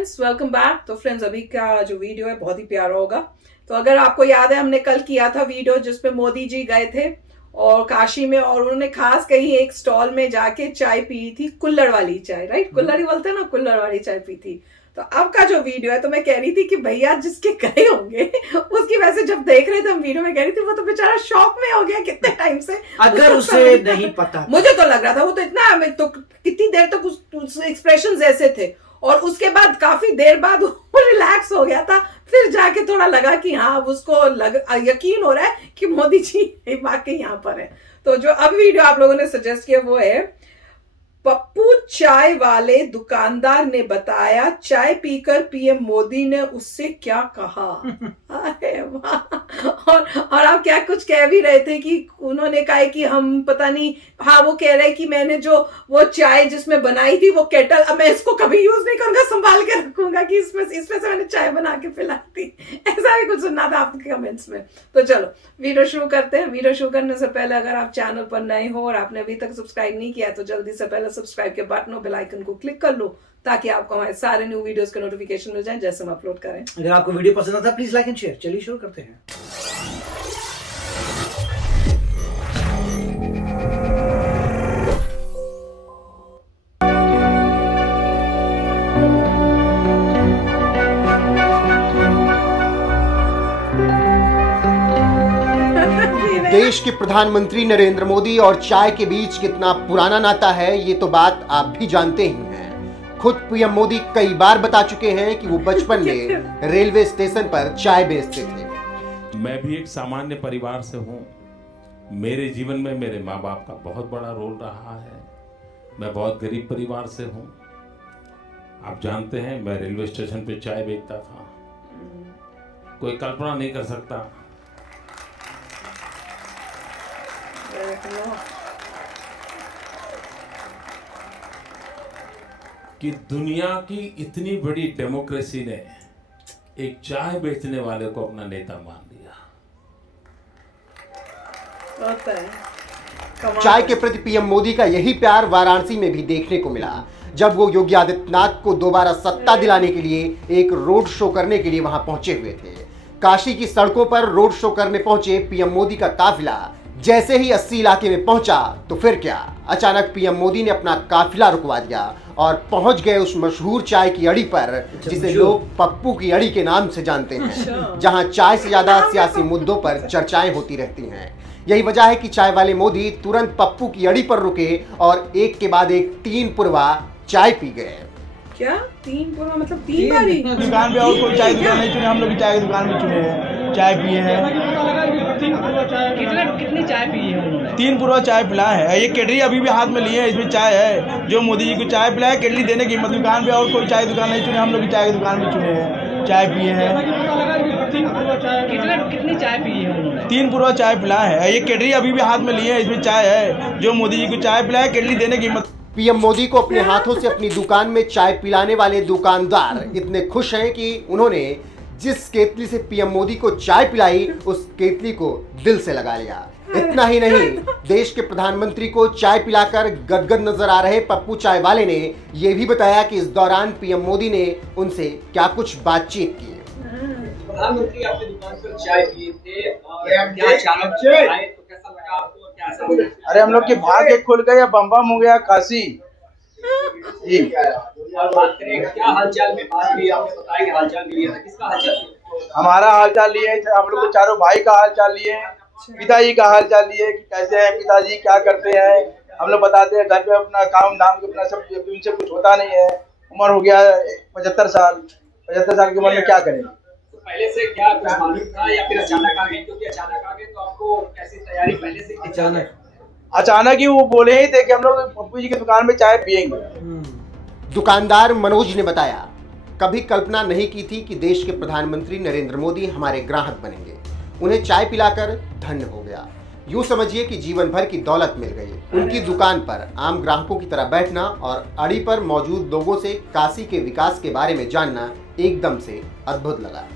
Friends, welcome back. तो friends, अभी का जो वीडियो है बहुत ही प्यारा होगा। तो अगर आपको याद है, हमने कल किया था वीडियो जिसपे मोदी जी गए थे और काशी में, और उन्होंने खास कहीं एक स्टॉल में जाके चाय पी थी, कुल्हड़ वाली चाय, राइट? कुल्हड़ ही बोलते हैं ना, कुल्हड़ वाली चाय पी थी। तो अब का जो वीडियो है, तो मैं कह रही थी कि भैया जिसके गए होंगे उसकी, वैसे जब देख रहे थे हम वीडियो में, कह रही थी वो तो बेचारा शॉक में हो गया कितने टाइम से, अगर उसे नहीं पता। मुझे तो लग रहा था वो तो इतना, तो कितनी देर तक उस एक्सप्रेशन ऐसे थे, और उसके बाद काफी देर बाद वो रिलैक्स हो गया था। फिर जाके थोड़ा लगा कि हाँ, उसको यकीन हो रहा है कि मोदी जी वाकई यहाँ पर है। तो जो अब वीडियो आप लोगों ने सजेस्ट किया वो है, पप्पू चाय वाले दुकानदार ने बताया चाय पीकर पीएम मोदी ने उससे क्या कहा। अरे वाह। और आप क्या कुछ कह भी रहे थे कि उन्होंने कहा कि हम पता नहीं, हाँ वो कह रहे कि मैंने जो वो चाय जिसमें बनाई थी वो केटल, अब मैं इसको कभी यूज नहीं करूंगा, संभाल के रखूंगा कि इसमें से मैंने चाय बना के पिलाई थी। ऐसा भी कुछ सुनना था आपके कमेंट्स में। तो चलो वीडियो शुरू करते हैं। वीडियो शुरू करने से पहले अगर आप चैनल पर नए हो और आपने अभी तक सब्सक्राइब नहीं किया तो जल्दी से पहले सब्सक्राइब के बटन और बेल आइकन को क्लिक कर लो, ताकि आपको हमारे सारे न्यू वीडियोस के नोटिफिकेशन मिल जाएं जैसे हम अपलोड करें। अगर आपको वीडियो पसंद आता है प्लीज लाइक एंड शेयर। चलिए शुरू करते हैं। देश के प्रधानमंत्री नरेंद्र मोदी और चाय के बीच कितना पुराना नाता है, ये तो बात आप भी जानते ही हैं। खुद पीएम मोदी कई बार बता चुके हैं कि वो बचपन में रेलवे स्टेशन पर चाय बेचते थे। मैं भी एक सामान्य परिवार से हूँ। मेरे जीवन में मेरे माँ बाप का बहुत बड़ा रोल रहा है। मैं बहुत गरीब परिवार से हूँ। आप जानते हैं, मैं रेलवे स्टेशन पे चाय बेचता था। कोई कल्पना नहीं कर सकता कि दुनिया की इतनी बड़ी डेमोक्रेसी ने एक चाय बेचने वाले को अपना नेता मान लिया। चाय के प्रति पीएम मोदी का यही प्यार वाराणसी में भी देखने को मिला, जब वो योगी आदित्यनाथ को दोबारा सत्ता दिलाने के लिए एक रोड शो करने के लिए वहां पहुंचे हुए थे। काशी की सड़कों पर रोड शो करने पहुंचे पीएम मोदी का काफिला जैसे ही 80 इलाके में पहुंचा तो फिर क्या, अचानक पीएम मोदी ने अपना काफिला रुकवा दिया और पहुंच गए उस मशहूर चाय की अड़ी पर, जिसे लोग पप्पू की अड़ी के नाम से जानते हैं, जहां चाय से ज्यादा सियासी मुद्दों पर चर्चाएं होती रहती हैं। यही वजह है कि चाय वाले मोदी तुरंत पप्पू की अड़ी पर रुके और एक के बाद एक 3 पुरवा चाय पी गए। क्या 3 पुरवा मतलब 3 बारी? दुकान पे और कोई चाय दुकान नहीं चुने, हम लोग चाय की दुकान में चुने हैं, चाय पिए हैं। कितनी चाय पी है उन्होंने? 3 पुरवा चाय पिलाया है। ये केटली अभी भी हाथ में लिए हैं, इसमें चाय है। जो मोदी जी को चाय पिलाया, केटली देने की हिम्मत। दुकान पे और कोई चाय दुकान नहीं चुने, हम लोग चाय की दुकान में चुने हैं, चाय पिए हैं। कितनी चाय पी है उन्होंने? 3 पुरवा चाय पिलाया है। ये केटली अभी भी हाथ में लिए हैं, इसमें चाय है। जो मोदी जी को चाय पिलाया, केटली देने की हिम्मत। पीएम मोदी को अपने हाथों से अपनी दुकान में चाय पिलाने वाले दुकानदार इतने खुश हैं कि उन्होंने जिस केतली से पीएम मोदी को चाय पिलाई, उस केतली को दिल से लगा लिया। इतना ही नहीं, देश के प्रधानमंत्री को चाय पिलाकर गदगद नजर आ रहे पप्पू चाय वाले ने यह भी बताया कि इस दौरान पीएम मोदी ने उनसे क्या कुछ बातचीत की। प्रधानमंत्री आपकी दुकान पर चाय पिए थे और क्या अचानक आए, तो कैसा लगा आपको और क्या ऐसा लगा? अरे हम लोग के भाग्य खुल गया, बम बम हो गया काशी जी। और बात करें क्या हालचाल में बात हुई, आपने बताया कि हालचाल लिया था, किसका हालचाल? हमारा हालचाल लिए, हम लोग के चारों भाई का हालचाल लिए, पिताजी का हालचाल लिए कि कैसे हैं पिताजी, क्या करते हैं। हम लोग बताते हैं घर पे अपना काम धाम अपना सब, उनसे कुछ होता नहीं है। उम्र हो गया 75 साल, 75 साल की उम्र में क्या करें। तो पहले से क्या कुछ मालूम था या फिर अचानक आ गए? क्योंकि अचानक आ गए तो आपको कैसी तैयारी पहले से? अचानक ही वो बोले ही थे कि हम लोग पप्पू जी की दुकान में चाय पियेंगे। दुकानदार मनोज ने बताया, कभी कल्पना नहीं की थी कि देश के प्रधानमंत्री नरेंद्र मोदी हमारे ग्राहक बनेंगे। उन्हें चाय पिलाकर धन्य हो गया। यूं समझिए कि जीवन भर की दौलत मिल गई। उनकी दुकान पर आम ग्राहकों की तरह बैठना और अड़ी पर मौजूद लोगों से काशी के विकास के बारे में जानना एकदम से अद्भुत लगा।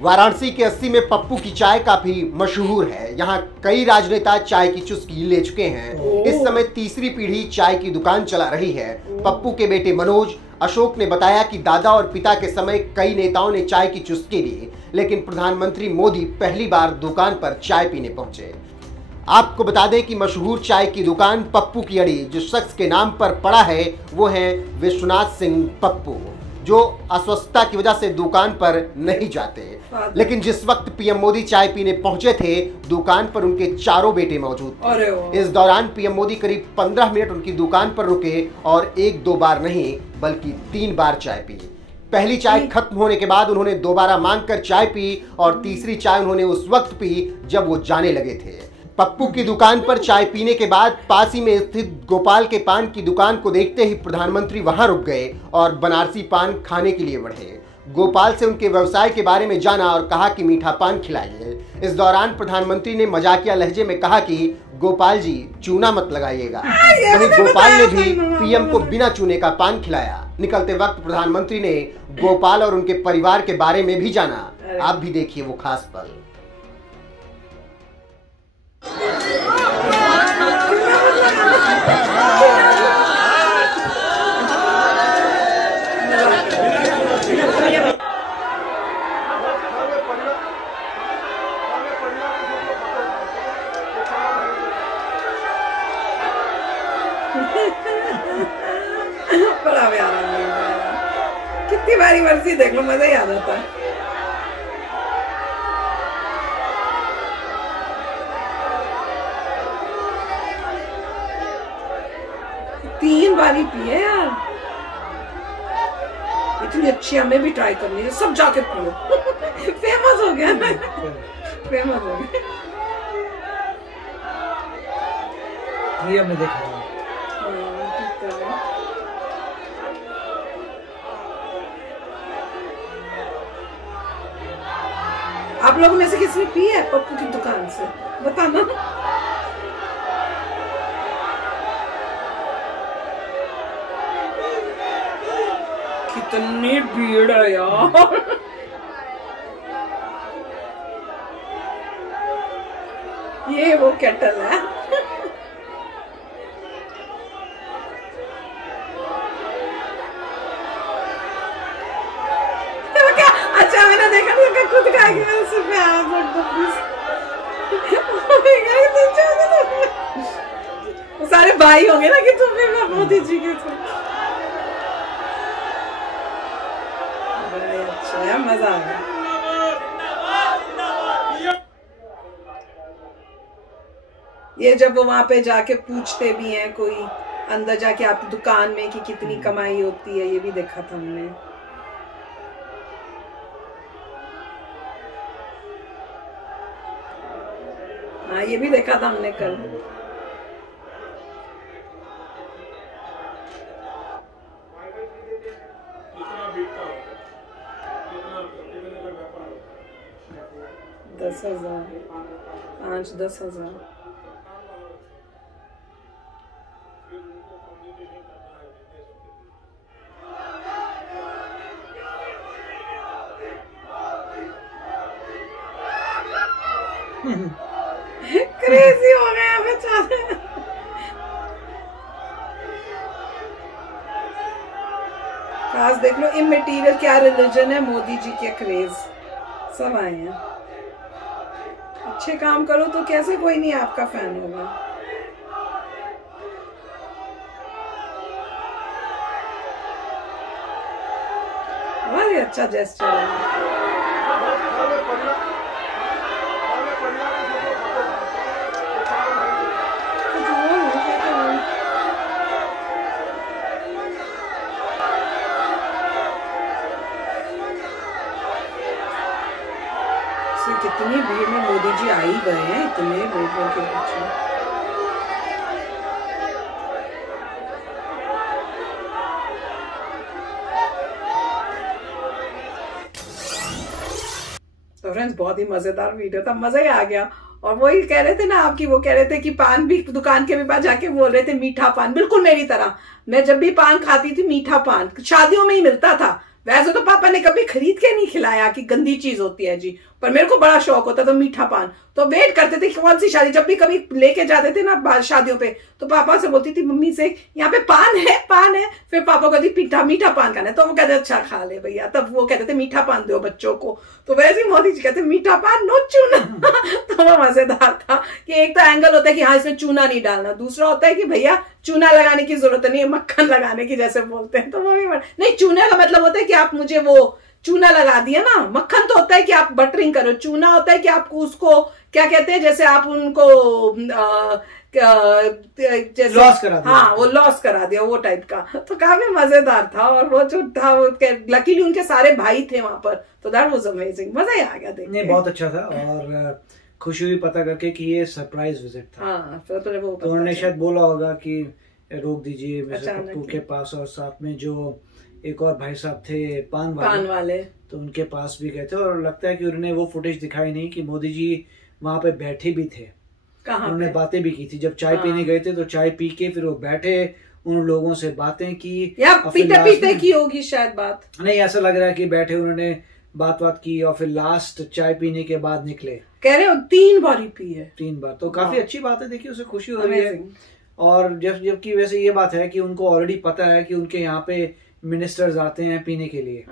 वाराणसी के 80 में पप्पू की चाय काफी मशहूर है। यहाँ कई राजनेता चाय की चुस्की ले चुके हैं। इस समय तीसरी पीढ़ी चाय की दुकान चला रही है। पप्पू के बेटे मनोज अशोक ने बताया कि दादा और पिता के समय कई नेताओं ने चाय की चुस्की ली, लेकिन प्रधानमंत्री मोदी पहली बार दुकान पर चाय पीने पहुंचे। आपको बता दें कि मशहूर चाय की दुकान पप्पू की अड़ी जिस शख्स के नाम पर पड़ा है वो है विश्वनाथ सिंह पप्पू, जो अस्वस्थता की वजह से दुकान पर नहीं जाते। लेकिन जिस वक्त पीएम मोदी चाय पीने पहुंचे थे, दुकान पर उनके चारों बेटे मौजूद थे। इस दौरान पीएम मोदी करीब 15 मिनट उनकी दुकान पर रुके और 1-2 बार नहीं बल्कि 3 बार चाय पी। पहली चाय खत्म होने के बाद उन्होंने दोबारा मांगकर चाय पी और तीसरी चाय उन्होंने उस वक्त पी जब वो जाने लगे थे। पप्पू की दुकान पर चाय पीने के बाद पास ही में स्थित गोपाल के पान की दुकान को देखते ही प्रधानमंत्री वहां रुक गए और बनारसी पान खाने के लिए बढ़े। गोपाल से उनके व्यवसाय के बारे में जाना और कहा कि मीठा पान खिलाइए। इस दौरान प्रधानमंत्री ने मजाकिया लहजे में कहा कि गोपाल जी चूना मत लगाइएगा। वहीं गोपाल ने भी पीएम को बिना चूने का पान खिलाया। निकलते वक्त प्रधानमंत्री ने गोपाल और उनके परिवार के बारे में भी जाना। आप भी देखिए वो खास पल। बड़ा प्यारा है। कितनी बारी मर्जी देख लो, मजा ही आ जाता है। तीन बारी पिए यार, इतनी अच्छी, हमें भी ट्राई करनी है। सब जाके पियो। फेमस हो गया ना, फेमस हो गया। ये हमने देखा है। आप लोगों में से किसने पी है पप्पू की दुकान से, बताना। कितनी भीड़ है यार। ये वो केटल है। अच्छा मैंने देखा था खुद का कि मैं सिर्फ सारे भाई होंगे ना कि तुम भी मोदी जी के थे। अच्छा है, मजा आ गया। ये जब वो वहां पे जाके पूछते भी हैं कोई अंदर जाके आपकी दुकान में कि कितनी कमाई होती है, ये भी देखा था हमने। हाँ ये भी देखा था हमने कल। दस 10,000। क्रेजी हो गया बेचारे। खास देख लो, इमैटीरियल क्या रिलीजन है, मोदी जी के क्रेज सब आए हैं। अच्छे काम करो तो कैसे कोई नहीं आपका फैन होगा। बहुत अच्छा जेस्चर है। कितनी भीड़ में मोदी जी आ ही गए हैं, इतने लोगों के पीछे। तो फ्रेंड्स बहुत ही मजेदार वीडियो था, मजा ही आ गया। और वही कह रहे थे ना आपकी, वो कह रहे थे कि पान भी दुकान के भी पास जाके बोल रहे थे मीठा पान, बिल्कुल मेरी तरह। मैं जब भी पान खाती थी मीठा पान शादियों में ही मिलता था। वैसे तो पापा ने कभी खरीद के नहीं खिलाया कि गंदी चीज होती है जी, पर मेरे को बड़ा शौक होता था मीठा पान, तो वेट करते थे कि कौन सी शादी, जब भी कभी लेके जाते थे ना शादियों पे, तो पापा से बोलती थी मम्मी से यहाँ पे पान है, फिर पापा कहती मीठा पान खाना है, तो वो कहते अच्छा खा ले भैया, तब वो कहते थे मीठा पान दो बच्चों को, तो वैसे ही मोदी जी कहते मीठा पान नो चूना। तो वो मजेदार था कि एक तो एंगल होता है कि हाँ इसमें चूना नहीं डालना, दूसरा होता है कि भैया चूना लगाने की जरूरत नहीं है, मक्खन लगाने की जैसे बोलते हैं, तो वो भी नहीं, चूने का मतलब होता है कि आप मुझे वो चूना लगा दिया ना, मक्खन तो होता है कि आप बटरिंग करो, चूना होता है कि आपको उसको क्या कहते हैं, जैसे आप उनको जैसे लॉस करा दिया, हाँ वो लॉस करा दिया वो टाइप का, तो काफी मजेदार था। और वो जो था वो लकीली उनके सारे भाई थे वहां पर, तो दैट वाज अमेजिंग, मजा ही आ गया देखने। नहीं बहुत अच्छा था, और खुशी हुई पता करके कि ये सरप्राइज विजिट था। हाँ, तो उन्होंने शायद बोला होगा कि रोक दीजिए मिस्टर पप्पू के पास, और साथ में जो एक और भाई साहब थे पान वाले, तो उनके पास भी गए थे, और लगता है कि उन्होंने वो फुटेज दिखाई नहीं कि मोदी जी वहां पे बैठे भी थे, उन्होंने बातें भी की थी। जब चाय पीने गए थे तो चाय पी के फिर वो बैठे, उन लोगों से बातें की, या पीते पीते की होगी शायद बात, नहीं ऐसा लग रहा है कि बैठे उन्होंने बात की, और फिर लास्ट चाय पीने के बाद निकले, कह रहे हो 3 बार ही पी है, 3 बार, तो काफी अच्छी बात है, देखिए उसे खुशी हो रही है। और जबकि वैसे ये बात है कि उनको ऑलरेडी पता है कि उनके यहाँ पे मिनिस्टर्स आते हैं पीने के लिए।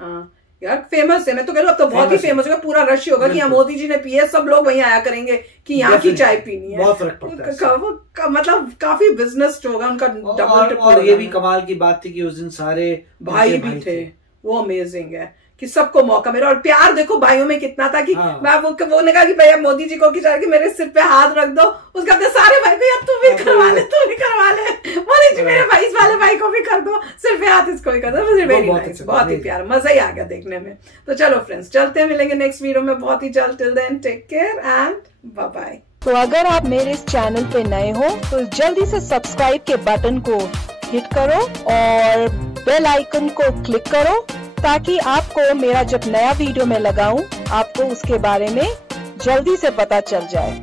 यार फेमस है, मैं तो कह रहा हूँ अब तो बहुत ही फेमस होगा, पूरा रश होगा कि यहाँ मोदी जी ने पिए, सब लोग वहीं आया करेंगे कि यहाँ की चाय पीनी है, बहुत फर्क पड़ता है, मतलब काफी बिजनेस होगा उनका डबल ट्रिपल। और ये भी कमाल की बात थी कि उस दिन सारे भाई भी थे, वो अमेजिंग है कि सबको मौका मिला, और प्यार देखो भाइयों में कितना था कि मैं वो ने कहा कि भैया मोदी जी को कि मेरे सिर पे हाथ रख दो, उसका तो सारे भाई भैया तू भी करवा ले, मोदी जी मेरे भाई, इस वाले भाई को भी कर दो, सिर पे हाथ इसको भी कर दो, बहुत ही प्यार, मजा ही आ गया देखने में। तो चलो फ्रेंड्स चलते हैं, मिलेंगे नेक्स्ट वीडियो में बहुत ही जल्द, till then take care and bye bye. तो अगर आप मेरे इस चैनल पे नए हो तो जल्दी से सब्सक्राइब के बटन को हिट करो और बेल आइकन को क्लिक करो, ताकि आपको मेरा जब नया वीडियो मैं लगाऊं आपको उसके बारे में जल्दी से पता चल जाए।